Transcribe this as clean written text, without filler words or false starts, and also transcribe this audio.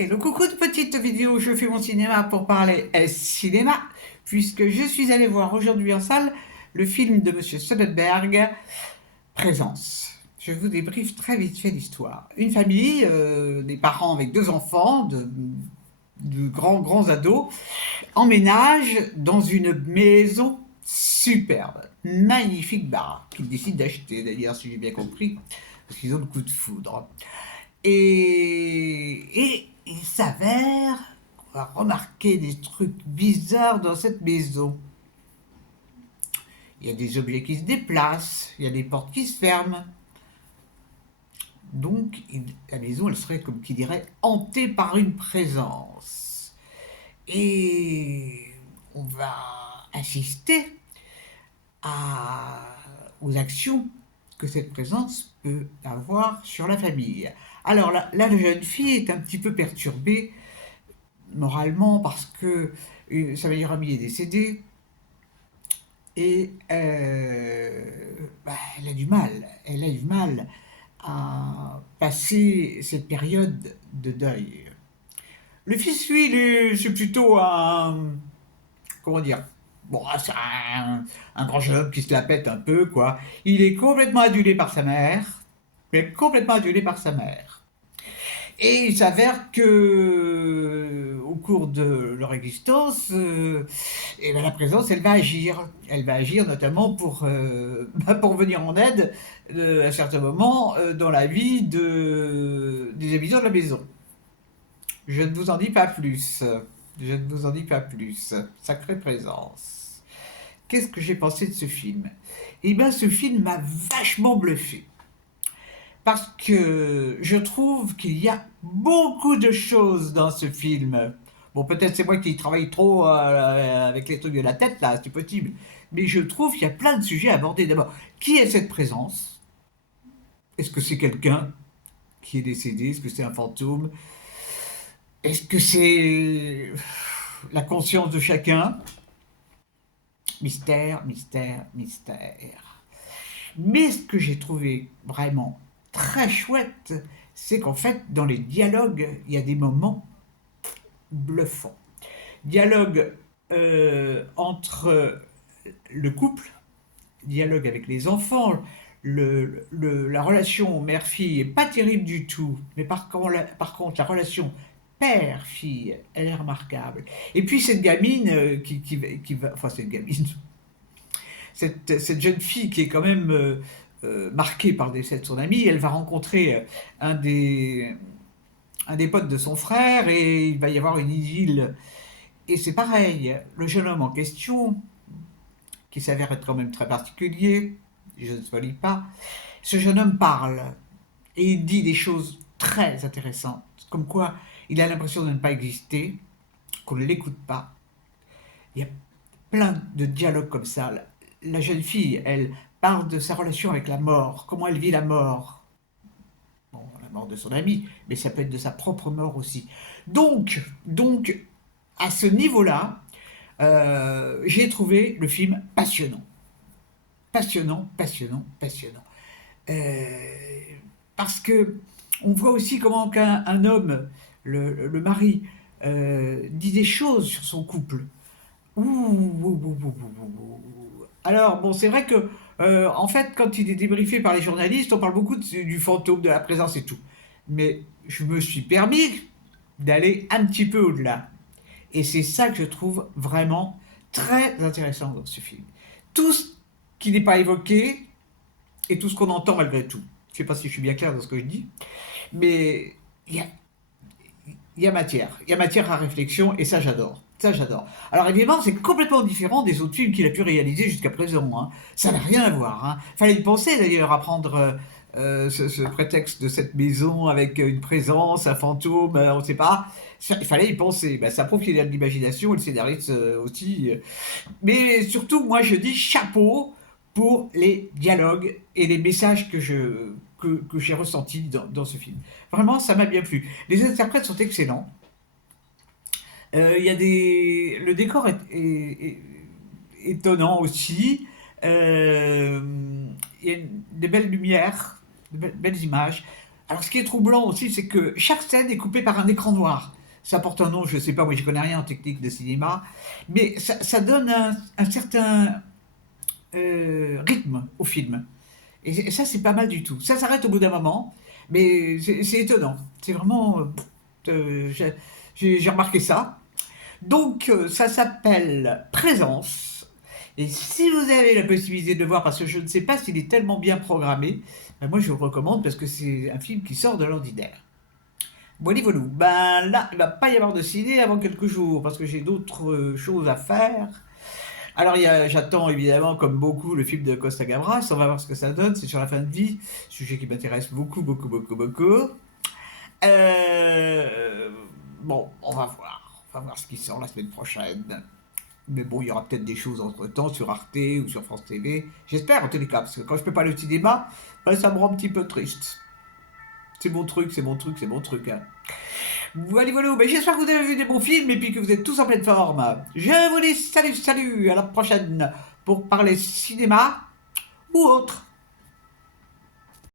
Hello, coucou de petite vidéo, je fais mon cinéma pour parler cinéma, puisque je suis allé voir aujourd'hui en salle le film de Monsieur Soderbergh, Présence. Je vous débriefe très vite fait l'histoire. Une famille, des parents avec deux enfants, de grands ados, emménagent dans une maison superbe, magnifique baraque qu'ils décident d'acheter d'ailleurs, si j'ai bien compris, parce qu'ils ont le coup de foudre. Et il s'avère qu'on va remarquer des trucs bizarres dans cette maison. Il y a des objets qui se déplacent, il y a des portes qui se ferment. Donc la maison, elle serait, comme qui dirait, hantée par une présence. Et on va assister aux actions que cette présence peut avoir sur la famille. Alors là, la jeune fille est un petit peu perturbée moralement parce que sa meilleure amie est décédée et elle a du mal à passer cette période de deuil. Le fils, lui, c'est plutôt comment dire, bon, c'est un grand jeune homme qui se la pète un peu, quoi. Il est complètement adulé par sa mère, complètement adulé par sa mère. Et il s'avère que, au cours de leur existence, et ben la présence, elle va agir. Elle va agir notamment pour venir en aide à certains moments dans la vie des habitants de la maison. Je ne vous en dis pas plus. Je ne vous en dis pas plus. Sacrée présence. Qu'est-ce que j'ai pensé de ce film? Eh bien, ce film m'a vachement bluffé. Parce que je trouve qu'il y a beaucoup de choses dans ce film. Bon, peut-être c'est moi qui travaille trop avec les trucs de la tête, là, c'est possible. Mais je trouve qu'il y a plein de sujets à aborder. D'abord, qui est cette présence? Est-ce que c'est quelqu'un qui est décédé? Est-ce que c'est un fantôme? Est-ce que c'est la conscience de chacun? Mystère, mystère, mystère. Mais ce que j'ai trouvé vraiment très chouette, c'est qu'en fait, dans les dialogues, il y a des moments bluffants. Dialogue entre le couple, dialogue avec les enfants, la relation mère-fille est pas terrible du tout, mais par contre la relation père-fille, elle est remarquable. Et puis cette gamine qui va, enfin cette gamine, cette jeune fille qui est quand même marquée par le décès de son ami, elle va rencontrer un des potes de son frère et il va y avoir une idylle. Et c'est pareil, le jeune homme en question, qui s'avère être quand même très particulier, je ne spoilie pas, ce jeune homme parle et il dit des choses très intéressantes, comme quoi il a l'impression de ne pas exister, qu'on ne l'écoute pas. Il y a plein de dialogues comme ça. La jeune fille, elle parle de sa relation avec la mort, comment elle vit la mort. Bon, la mort de son ami, mais ça peut être de sa propre mort aussi. Donc à ce niveau-là, j'ai trouvé le film passionnant. Passionnant, passionnant, passionnant. Euh, Parce que on voit aussi comment qu'un homme, le mari, dit des choses sur son couple. Ouh, ouh, ouh, ouh, ouh, ouh. Alors, bon, c'est vrai que, en fait, quand il est débriefé par les journalistes, on parle beaucoup du fantôme, de la présence et tout. Mais je me suis permis d'aller un petit peu au-delà. Et c'est ça que je trouve vraiment très intéressant dans ce film. Tout ce qui n'est pas évoqué et tout ce qu'on entend malgré tout. Je ne sais pas si je suis bien clair dans ce que je dis, mais il y a matière à réflexion et ça j'adore. Ça j'adore. Alors évidemment c'est complètement différent des autres films qu'il a pu réaliser jusqu'à présent. Hein. Ça n'a rien à voir. Hein. Fallait y penser d'ailleurs à prendre ce prétexte de cette maison avec une présence, un fantôme, on ne sait pas. Il fallait y penser. Ben, ça prouve qu'il y a de l'imagination et le scénariste aussi. Mais surtout, moi je dis chapeau pour les dialogues et les messages que j'ai ressentis dans ce film. Vraiment, ça m'a bien plu. Les interprètes sont excellents. Le décor est étonnant aussi. Il y a des belles lumières, belles images. Alors, ce qui est troublant aussi, c'est que chaque scène est coupée par un écran noir. Ça porte un nom, je ne sais pas, moi je connais rien en technique de cinéma, mais ça donne un certain rythme au film. Et ça, c'est pas mal du tout. Ça s'arrête au bout d'un moment, mais c'est étonnant. C'est vraiment... j'ai remarqué ça. Donc, ça s'appelle Présence. Et si vous avez la possibilité de le voir, parce que je ne sais pas s'il est tellement bien programmé, ben moi je vous le recommande parce que c'est un film qui sort de l'ordinaire. Voilà, voilà. Ben là, il va pas y avoir de ciné avant quelques jours parce que j'ai d'autres choses à faire. Alors, j'attends évidemment, comme beaucoup, le film de Costa Gavras. On va voir ce que ça donne. C'est sur la fin de vie, sujet qui m'intéresse beaucoup, beaucoup, beaucoup, beaucoup. Euh, bon, on va voir. On va voir ce qui sort la semaine prochaine. Mais bon, il y aura peut-être des choses entre-temps sur Arte ou sur France TV. J'espère en tous les cas, parce que quand je peux pas aller au cinéma, ben, ça me rend un petit peu triste. C'est mon truc, c'est mon truc, c'est mon truc. Hein. Voilà, voilà. Ben, j'espère que vous avez vu des bons films et puis que vous êtes tous en pleine forme. Je vous dis salut, salut, à la prochaine pour parler cinéma ou autre.